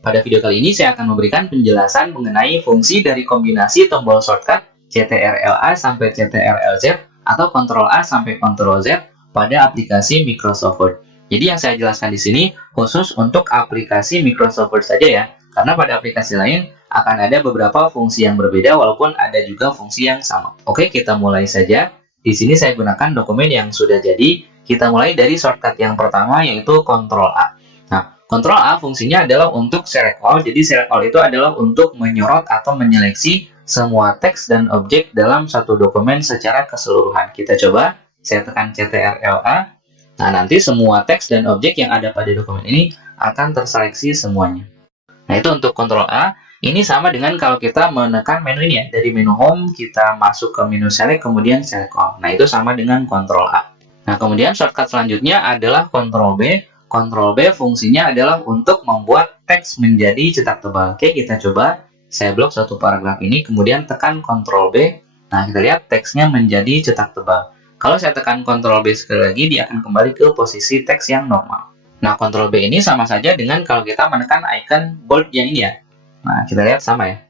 Pada video kali ini saya akan memberikan penjelasan mengenai fungsi dari kombinasi tombol shortcut CTRL-A sampai CTRL-Z atau Ctrl-A sampai Ctrl-Z pada aplikasi Microsoft Word. Jadi yang saya jelaskan di sini khusus untuk aplikasi Microsoft Word saja ya, karena pada aplikasi lain akan ada beberapa fungsi yang berbeda walaupun ada juga fungsi yang sama. Oke, kita mulai saja. Di sini saya gunakan dokumen yang sudah jadi. Kita mulai dari shortcut yang pertama yaitu Ctrl-A. Nah, Ctrl-A fungsinya adalah untuk select all. Jadi select all itu adalah untuk menyorot atau menyeleksi semua teks dan objek dalam satu dokumen secara keseluruhan. Kita coba, saya tekan CTRL-A. Nah, nanti semua teks dan objek yang ada pada dokumen ini akan terseleksi semuanya. Nah, itu untuk Ctrl-A. Ini sama dengan kalau kita menekan menu ini ya. Dari menu Home, kita masuk ke menu Select, kemudian Select All. Nah, itu sama dengan Ctrl-A. Nah, kemudian shortcut selanjutnya adalah Ctrl-B. Ctrl-B fungsinya adalah untuk membuat teks menjadi cetak tebal. Oke, kita coba. Saya blok satu paragraf ini, kemudian tekan Ctrl-B. Nah, kita lihat teksnya menjadi cetak tebal. Kalau saya tekan Ctrl-B sekali lagi, dia akan kembali ke posisi teks yang normal. Nah, Ctrl-B ini sama saja dengan kalau kita menekan icon bold yang ini ya. Nah, kita lihat sama ya.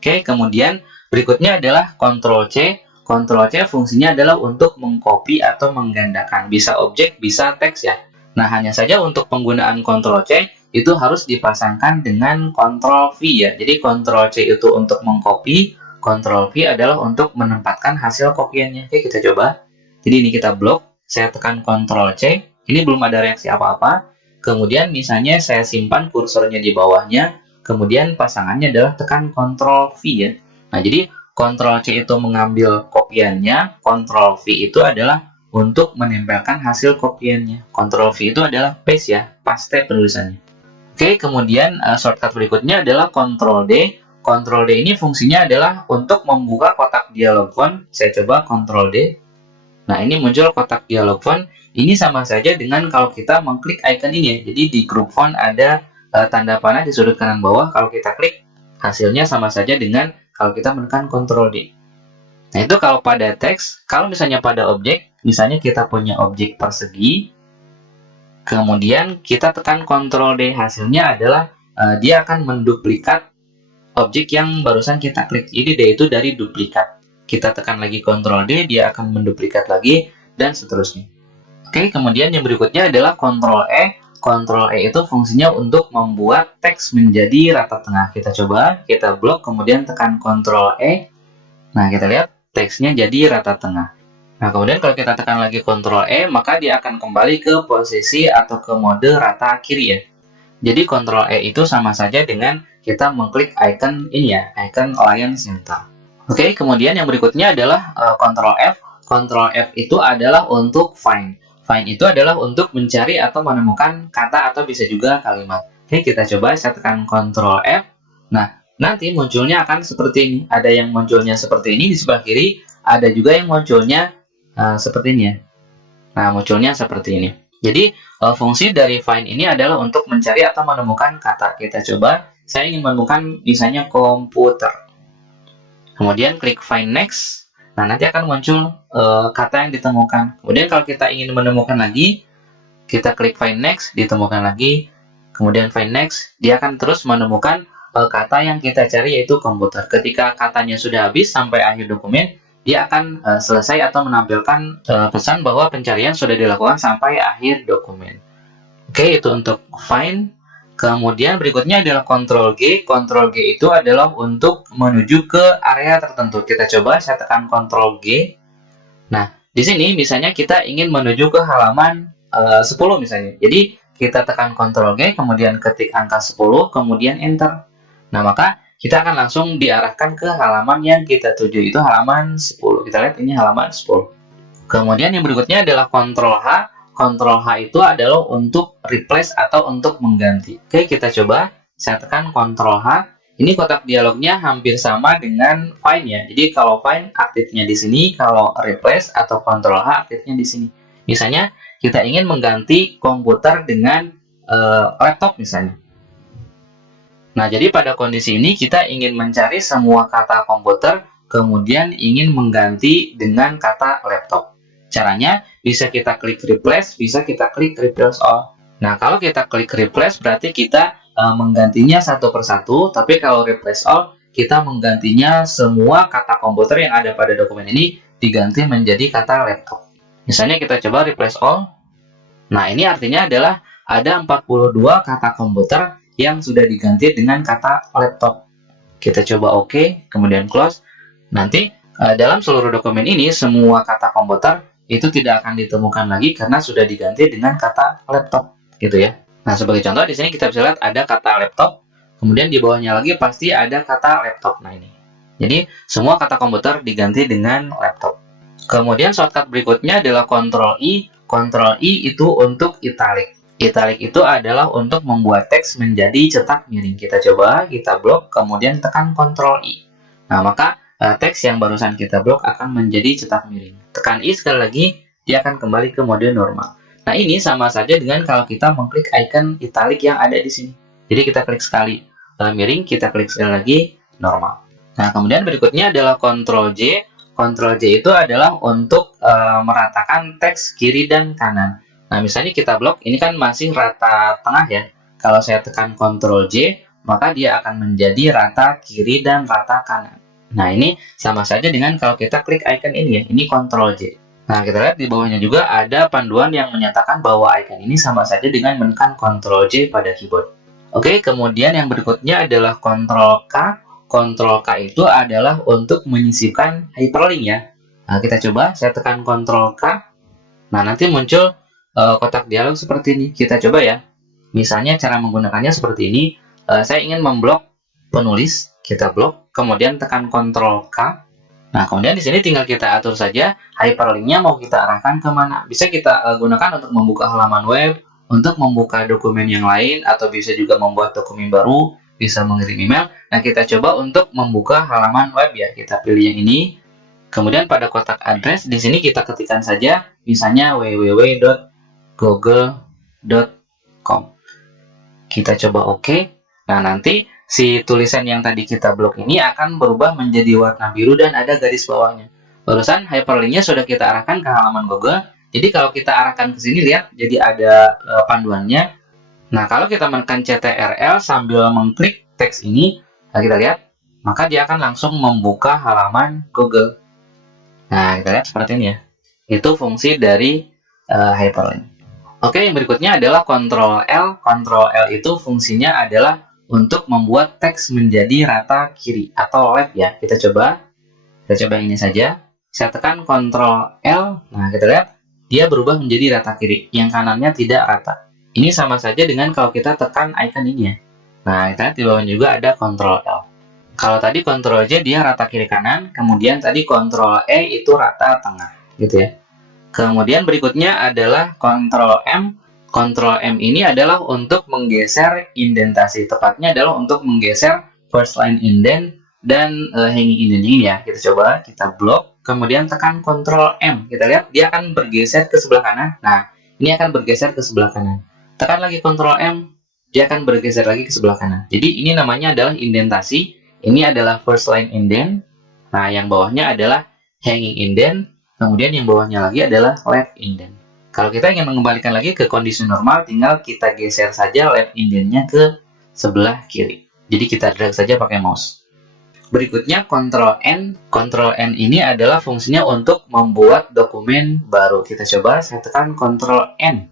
Oke, kemudian berikutnya adalah Ctrl-C. Ctrl-C fungsinya adalah untuk mengcopy atau menggandakan. Bisa objek, bisa teks ya. Nah, hanya saja untuk penggunaan Ctrl-C itu harus dipasangkan dengan Ctrl-V ya. Jadi Ctrl-C itu untuk mengcopy, Ctrl-V adalah untuk menempatkan hasil kopiannya. Oke, kita coba. Jadi ini kita blok, saya tekan Ctrl-C. Ini belum ada reaksi apa-apa. Kemudian misalnya saya simpan kursornya di bawahnya, kemudian pasangannya adalah tekan Ctrl-V ya. Nah, jadi Ctrl-C itu mengambil kopiannya, Ctrl-V itu adalah untuk menempelkan hasil kopiannya. Ctrl-V itu adalah paste ya, paste penulisannya. Oke, kemudian shortcut berikutnya adalah Ctrl-D. Ctrl-D ini fungsinya adalah untuk membuka kotak dialog font. Saya coba Ctrl-D. Nah, ini muncul kotak dialog font. Ini sama saja dengan kalau kita mengklik icon ini ya. Jadi di group font ada tanda panah di sudut kanan bawah. Kalau kita klik, hasilnya sama saja dengan kalau kita menekan Ctrl-D. Nah, itu kalau pada teks. Kalau misalnya pada objek, misalnya kita punya objek persegi, kemudian kita tekan Ctrl-D, hasilnya adalah dia akan menduplikat objek yang barusan kita klik. Jadi D itu dari duplikat. Kita tekan lagi Ctrl-D, dia akan menduplikat lagi, dan seterusnya. Oke, kemudian yang berikutnya adalah Ctrl-E. Ctrl-E itu fungsinya untuk membuat teks menjadi rata tengah. Kita coba, kita blok, kemudian tekan Ctrl-E. Nah, kita lihat teksnya jadi rata tengah. Nah, kemudian kalau kita tekan lagi Ctrl-E, maka dia akan kembali ke posisi atau ke mode rata kiri ya. Jadi Ctrl-E itu sama saja dengan kita mengklik icon ini ya, icon Align Center. Oke, kemudian yang berikutnya adalah Ctrl-F. Ctrl-F itu adalah untuk find. Find itu adalah untuk mencari atau menemukan kata atau bisa juga kalimat. Oke, kita coba, saya tekan Ctrl-F. Nah, nanti munculnya akan seperti ini. Ada yang munculnya seperti ini di sebelah kiri, ada juga yang munculnya seperti ini ya. Nah, munculnya seperti ini. Jadi, fungsi dari find ini adalah untuk mencari atau menemukan kata. Kita coba, saya ingin menemukan misalnya komputer. Kemudian klik find next. Nah, nanti akan muncul kata yang ditemukan. Kemudian kalau kita ingin menemukan lagi, kita klik find next, ditemukan lagi. Kemudian find next, dia akan terus menemukan kata yang kita cari yaitu komputer. Ketika katanya sudah habis sampai akhir dokumen, dia akan selesai atau menampilkan pesan bahwa pencarian sudah dilakukan sampai akhir dokumen. Oke, itu untuk find. Kemudian berikutnya adalah Ctrl-G. Ctrl-G itu adalah untuk menuju ke area tertentu. Kita coba, saya tekan Ctrl-G. Nah, di sini misalnya kita ingin menuju ke halaman 10 misalnya. Jadi, kita tekan Ctrl-G, kemudian ketik angka 10, kemudian Enter. Nah, maka kita akan langsung diarahkan ke halaman yang kita tuju. Itu halaman 10. Kita lihat ini halaman 10. Kemudian yang berikutnya adalah Ctrl-H. Ctrl-H itu adalah untuk replace atau untuk mengganti. Oke, kita coba. Saya tekan Ctrl-H. Ini kotak dialognya hampir sama dengan find ya. Jadi kalau find aktifnya di sini, kalau replace atau Ctrl-H aktifnya di sini. Misalnya kita ingin mengganti komputer dengan laptop misalnya. Nah, jadi pada kondisi ini kita ingin mencari semua kata komputer, kemudian ingin mengganti dengan kata laptop. Caranya bisa kita klik replace, bisa kita klik replace all. Nah, kalau kita klik replace berarti kita menggantinya satu persatu, tapi kalau replace all, kita menggantinya semua kata komputer yang ada pada dokumen ini diganti menjadi kata laptop. Misalnya kita coba replace all. Nah, ini artinya adalah ada 42 kata komputer yang sudah diganti dengan kata laptop. Kita coba OK, kemudian close. Nanti dalam seluruh dokumen ini, semua kata komputer itu tidak akan ditemukan lagi karena sudah diganti dengan kata laptop, gitu ya. Nah, sebagai contoh di sini kita bisa lihat ada kata laptop, kemudian di bawahnya lagi pasti ada kata laptop. Nah, ini. Jadi, semua kata komputer diganti dengan laptop. Kemudian shortcut berikutnya adalah Ctrl I. Ctrl I itu untuk italic. Italic itu adalah untuk membuat teks menjadi cetak miring. Kita coba, kita blok, kemudian tekan Ctrl I. Nah, maka teks yang barusan kita blok akan menjadi cetak miring. Tekan I sekali lagi, dia akan kembali ke mode normal. Nah, ini sama saja dengan kalau kita mengklik icon italic yang ada di sini. Jadi, kita klik sekali miring, kita klik sekali lagi normal. Nah, kemudian berikutnya adalah Ctrl J. Ctrl J itu adalah untuk meratakan teks kiri dan kanan. Nah, misalnya kita blok, ini kan masih rata tengah ya. Kalau saya tekan Ctrl J, maka dia akan menjadi rata kiri dan rata kanan. Nah, ini sama saja dengan kalau kita klik icon ini ya, ini Ctrl J. Nah, kita lihat di bawahnya juga ada panduan yang menyatakan bahwa icon ini sama saja dengan menekan Ctrl J pada keyboard. Oke, kemudian yang berikutnya adalah Ctrl K. Ctrl K itu adalah untuk menyisipkan hyperlink ya. Nah, kita coba, saya tekan Ctrl K. Nah, nanti muncul kotak dialog seperti ini. Kita coba ya. Misalnya cara menggunakannya seperti ini. Saya ingin memblok penulis, kita blok, kemudian tekan Ctrl K. Nah, kemudian di sini tinggal kita atur saja hyperlinknya mau kita arahkan kemana. Bisa kita gunakan untuk membuka halaman web, untuk membuka dokumen yang lain, atau bisa juga membuat dokumen baru, bisa mengirim email. Nah, kita coba untuk membuka halaman web ya. Kita pilih yang ini. Kemudian pada kotak address, di sini kita ketikkan saja, misalnya www.google.com. Kita coba OK. Nah, nanti si tulisan yang tadi kita blok ini akan berubah menjadi warna biru dan ada garis bawahnya. Barusan hyperlinknya sudah kita arahkan ke halaman Google. Jadi kalau kita arahkan ke sini, lihat, jadi ada panduannya. Nah, kalau kita menekan CTRL sambil mengklik teks ini, nah kita lihat, maka dia akan langsung membuka halaman Google. Nah, kita lihat seperti ini ya. Itu fungsi dari hyperlink. Oke, yang berikutnya adalah Ctrl L. Ctrl L itu fungsinya adalah untuk membuat teks menjadi rata kiri atau left ya. Kita coba ini saja. Saya tekan Ctrl L. Nah, kita lihat dia berubah menjadi rata kiri. Yang kanannya tidak rata. Ini sama saja dengan kalau kita tekan icon ini ya. Nah, kita lihat di bawah juga ada Ctrl L. Kalau tadi Ctrl J dia rata kiri kanan, kemudian tadi Ctrl E itu rata tengah, gitu ya. Kemudian berikutnya adalah Ctrl M. Ctrl M ini adalah untuk menggeser indentasi. Tepatnya adalah untuk menggeser first line indent dan hanging indent ini ya. Kita coba, kita blok, kemudian tekan Ctrl M. Kita lihat dia akan bergeser ke sebelah kanan. Nah, ini akan bergeser ke sebelah kanan. Tekan lagi Ctrl M, dia akan bergeser lagi ke sebelah kanan. Jadi ini namanya adalah indentasi. Ini adalah first line indent. Nah, yang bawahnya adalah hanging indent. Kemudian yang bawahnya lagi adalah left indent. Kalau kita ingin mengembalikan lagi ke kondisi normal, tinggal kita geser saja left indentnya ke sebelah kiri. Jadi kita drag saja pakai mouse. Berikutnya Ctrl N. Ctrl N ini adalah fungsinya untuk membuat dokumen baru. Kita coba, saya tekan Ctrl N.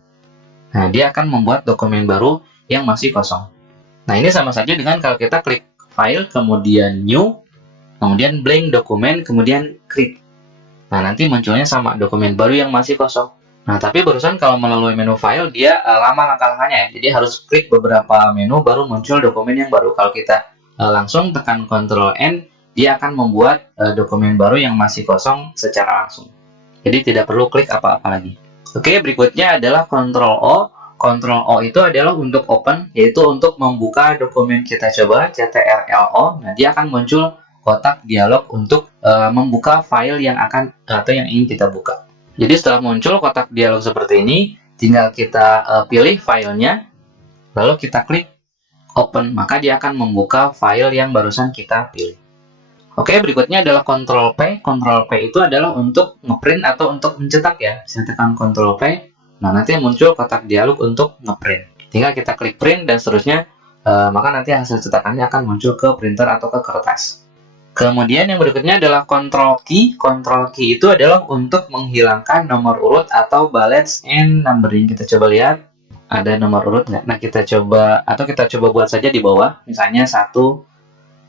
Nah, dia akan membuat dokumen baru yang masih kosong. Nah, ini sama saja dengan kalau kita klik file, kemudian new, kemudian blank dokumen, kemudian create. Nah, nanti munculnya sama dokumen baru yang masih kosong. Nah, tapi barusan kalau melalui menu file, dia lama langkah-langkahnya ya. Jadi harus klik beberapa menu baru muncul dokumen yang baru. Kalau kita langsung tekan Ctrl N, dia akan membuat dokumen baru yang masih kosong secara langsung. Jadi tidak perlu klik apa-apa lagi. Oke, berikutnya adalah Ctrl O. Ctrl O itu adalah untuk open, yaitu untuk membuka dokumen. Kita coba CTRL O. Nah, dia akan muncul kotak dialog untuk membuka file yang akan atau yang ingin kita buka. Jadi setelah muncul kotak dialog seperti ini, tinggal kita pilih filenya, lalu kita klik open, maka dia akan membuka file yang barusan kita pilih. Oke, berikutnya adalah Ctrl P. Ctrl P itu adalah untuk ngeprint atau untuk mencetak ya. Saya tekan Ctrl P. Nah, nanti muncul kotak dialog untuk ngeprint. Tinggal kita klik print dan seterusnya. maka nanti hasil cetakannya akan muncul ke printer atau ke kertas. Kemudian yang berikutnya adalah control key. Control key itu adalah untuk menghilangkan nomor urut atau bullets and numbering. Kita coba lihat, ada nomor urut nggak? Nah, kita coba buat saja di bawah. Misalnya 1,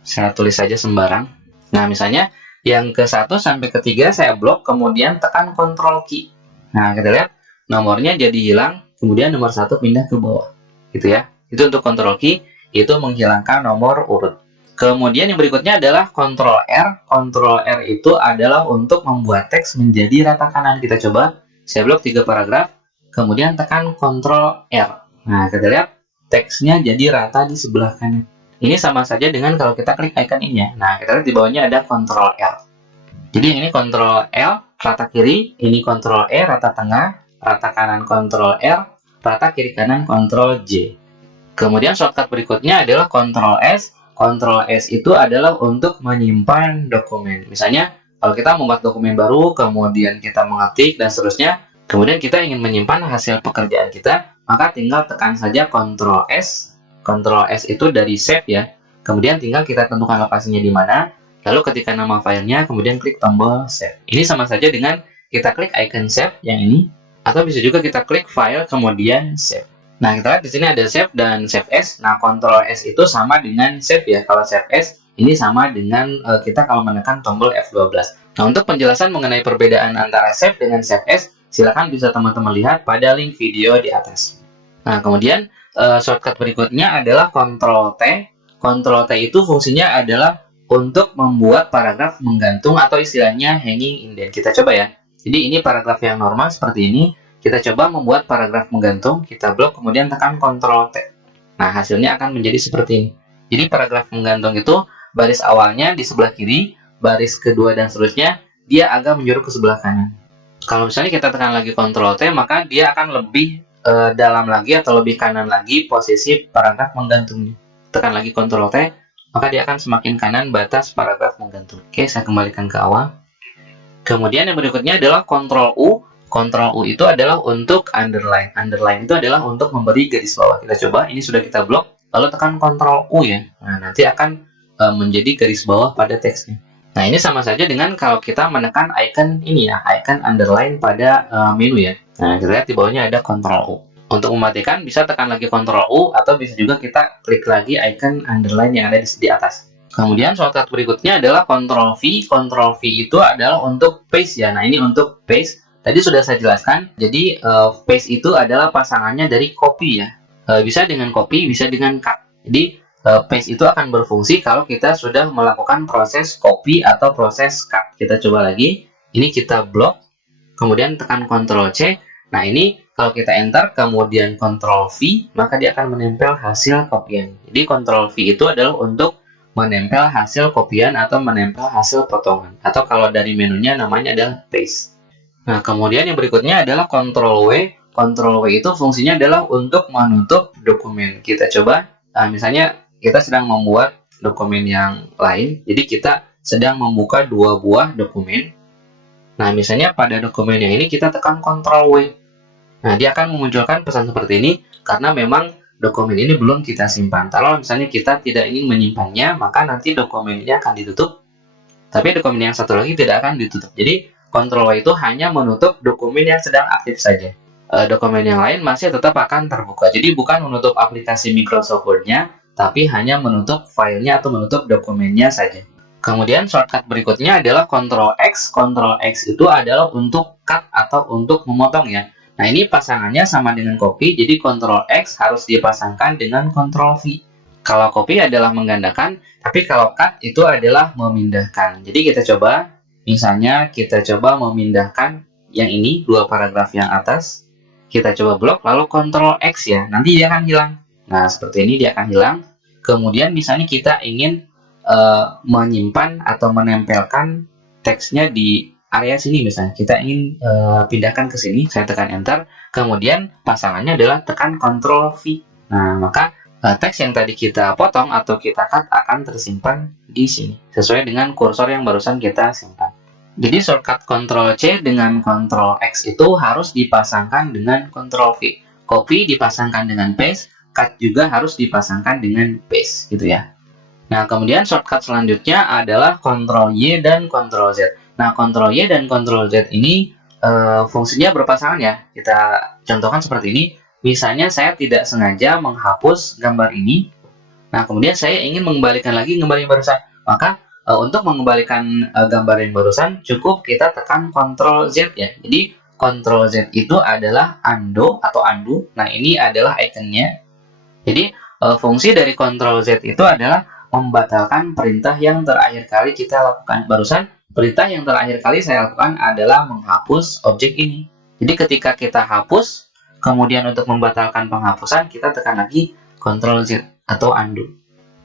saya tulis saja sembarang. Nah, misalnya yang ke 1 sampai ke 3 saya blok, kemudian tekan control key. Nah, kita lihat nomornya jadi hilang, kemudian nomor 1 pindah ke bawah. Gitu ya. Itu untuk control key, itu menghilangkan nomor urut. Kemudian yang berikutnya adalah control R. Control R itu adalah untuk membuat teks menjadi rata kanan. Kita coba, saya blok 3 paragraf, kemudian tekan control R. Nah, kita lihat teksnya jadi rata di sebelah kanan. Ini sama saja dengan kalau kita klik icon ini ya. Nah, kita lihat di bawahnya ada control R. Jadi ini control L, rata kiri, ini control E, rata tengah, rata kanan control R, rata kiri kanan control J. Kemudian shortcut berikutnya adalah control S. Control S itu adalah untuk menyimpan dokumen. Misalnya, kalau kita membuat dokumen baru, kemudian kita mengetik, dan seterusnya, kemudian kita ingin menyimpan hasil pekerjaan kita, maka tinggal tekan saja control S. Control S itu dari save ya. Kemudian tinggal kita tentukan lokasinya di mana, lalu ketikkan nama filenya, kemudian klik tombol save. Ini sama saja dengan kita klik icon save yang ini, atau bisa juga kita klik file, kemudian save. Nah, kita lihat di sini ada save dan save as. Nah, Ctrl S itu sama dengan save ya. Kalau save as ini sama dengan kita kalau menekan tombol F12. Nah, untuk penjelasan mengenai perbedaan antara save dengan save as, silakan bisa teman-teman lihat pada link video di atas. Nah, kemudian shortcut berikutnya adalah Ctrl T. Ctrl T itu fungsinya adalah untuk membuat paragraf menggantung atau istilahnya hanging indent. Kita coba ya. Jadi ini paragraf yang normal seperti ini. Kita coba membuat paragraf menggantung, kita blok, kemudian tekan Ctrl T. Nah, hasilnya akan menjadi seperti ini. Jadi paragraf menggantung itu baris awalnya di sebelah kiri, baris kedua dan seterusnya, dia agak menjuruk ke sebelah kanan. Kalau misalnya kita tekan lagi Ctrl T, maka dia akan lebih dalam lagi atau lebih kanan lagi posisi paragraf menggantungnya. Tekan lagi Ctrl T, maka dia akan semakin kanan batas paragraf menggantung. Oke, saya kembalikan ke awal. Kemudian yang berikutnya adalah Ctrl U. Ctrl U itu adalah untuk underline. Underline itu adalah untuk memberi garis bawah. Kita coba, ini sudah kita blok, lalu tekan Ctrl U ya. Nah, nanti akan menjadi garis bawah pada teksnya. Nah, ini sama saja dengan kalau kita menekan icon ini ya, icon underline pada menu ya. Nah, kita lihat di bawahnya ada Ctrl U. Untuk mematikan, bisa tekan lagi Ctrl U, atau bisa juga kita klik lagi icon underline yang ada di atas. Kemudian shortcut berikutnya adalah Ctrl V. Ctrl V itu adalah untuk paste ya. Nah, ini untuk paste. Tadi sudah saya jelaskan, jadi paste itu adalah pasangannya dari copy ya. Bisa dengan copy, bisa dengan cut. Jadi paste itu akan berfungsi kalau kita sudah melakukan proses copy atau proses cut. Kita coba lagi, ini kita blok, kemudian tekan Ctrl C. Nah, ini kalau kita enter, kemudian Ctrl V, maka dia akan menempel hasil kopian. Jadi Ctrl V itu adalah untuk menempel hasil kopian atau menempel hasil potongan. Atau kalau dari menunya namanya adalah paste. Nah, kemudian yang berikutnya adalah Ctrl W. Ctrl W itu fungsinya adalah untuk menutup dokumen. Kita coba, misalnya kita sedang membuat dokumen yang lain, jadi kita sedang membuka dua buah dokumen. Nah, misalnya pada dokumen yang ini kita tekan Ctrl W. Nah, dia akan memunculkan pesan seperti ini, karena memang dokumen ini belum kita simpan. Kalau misalnya kita tidak ingin menyimpannya, maka nanti dokumen ini akan ditutup, tapi dokumen yang satu lagi tidak akan ditutup. Jadi, Ctrl W itu hanya menutup dokumen yang sedang aktif saja. Dokumen yang lain masih tetap akan terbuka. Jadi bukan menutup aplikasi Microsoft Word-nya, tapi hanya menutup filenya atau menutup dokumennya saja. Kemudian shortcut berikutnya adalah Ctrl X. Ctrl X itu adalah untuk cut atau untuk memotong ya. Nah, ini pasangannya sama dengan copy, jadi Ctrl X harus dipasangkan dengan Ctrl V. Kalau copy adalah menggandakan, tapi kalau cut itu adalah memindahkan. Jadi kita coba. Misalnya kita coba memindahkan yang ini, dua paragraf yang atas. Kita coba blok, lalu Ctrl X ya. Nanti dia akan hilang. Nah, seperti ini dia akan hilang. Kemudian misalnya kita ingin menyimpan atau menempelkan teksnya di area sini misalnya. Kita ingin pindahkan ke sini. Saya tekan Enter. Kemudian pasangannya adalah tekan Ctrl V. Nah, maka teks yang tadi kita potong atau kita cut akan tersimpan di sini, sesuai dengan kursor yang barusan kita simpan. Jadi shortcut Ctrl C dengan Ctrl X itu harus dipasangkan dengan Ctrl V. Copy dipasangkan dengan paste, cut juga harus dipasangkan dengan paste gitu ya. Nah, kemudian shortcut selanjutnya adalah Ctrl Y dan Ctrl Z. Nah, Ctrl Y dan Ctrl Z ini fungsinya berpasangan ya. Kita contohkan seperti ini. Misalnya saya tidak sengaja menghapus gambar ini. Nah, kemudian saya ingin mengembalikan lagi gambar yang barusan. Maka untuk mengembalikan gambar yang barusan cukup kita tekan Ctrl Z ya. Jadi Ctrl Z itu adalah undo atau undo. Nah, ini adalah ikonnya. Jadi fungsi dari Ctrl Z itu adalah membatalkan perintah yang terakhir kali kita lakukan. Barusan perintah yang terakhir kali saya lakukan adalah menghapus objek ini. Jadi ketika kita hapus, kemudian untuk membatalkan penghapusan kita tekan lagi Ctrl Z atau undo.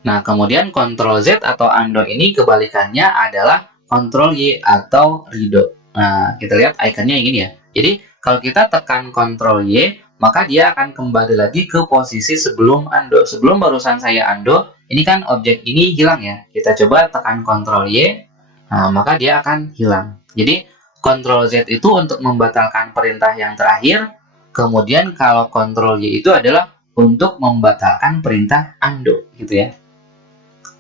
Nah, kemudian Ctrl Z atau undo ini kebalikannya adalah Ctrl Y atau redo. Nah, kita lihat ikonnya yang ini ya. Jadi kalau kita tekan Ctrl Y, maka dia akan kembali lagi ke posisi sebelum undo. Sebelum barusan saya undo, ini kan objek ini hilang ya. Kita coba tekan Ctrl Y, nah, maka dia akan hilang. Jadi Ctrl Z itu untuk membatalkan perintah yang terakhir. Kemudian kalau Ctrl Y itu adalah untuk membatalkan perintah undo gitu ya.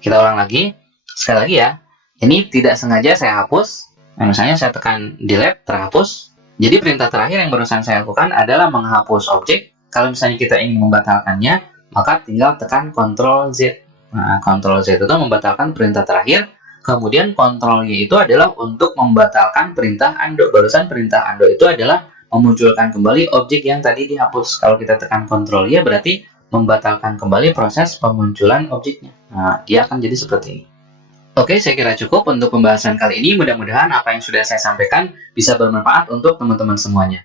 Kita ulang lagi. Sekali lagi ya. Ini tidak sengaja saya hapus. Nah, misalnya saya tekan delete, terhapus. Jadi perintah terakhir yang barusan saya lakukan adalah menghapus objek. Kalau misalnya kita ingin membatalkannya, maka tinggal tekan Ctrl Z. Nah, Ctrl Z itu membatalkan perintah terakhir. Kemudian Ctrl Y itu adalah untuk membatalkan perintah undo. Barusan perintah undo itu adalah memunculkan kembali objek yang tadi dihapus. Kalau kita tekan Ctrl Y berarti membatalkan kembali proses pemunculan objeknya. Nah, dia akan jadi seperti ini. Oke, saya kira cukup untuk pembahasan kali ini. Mudah-mudahan apa yang sudah saya sampaikan bisa bermanfaat untuk teman-teman semuanya.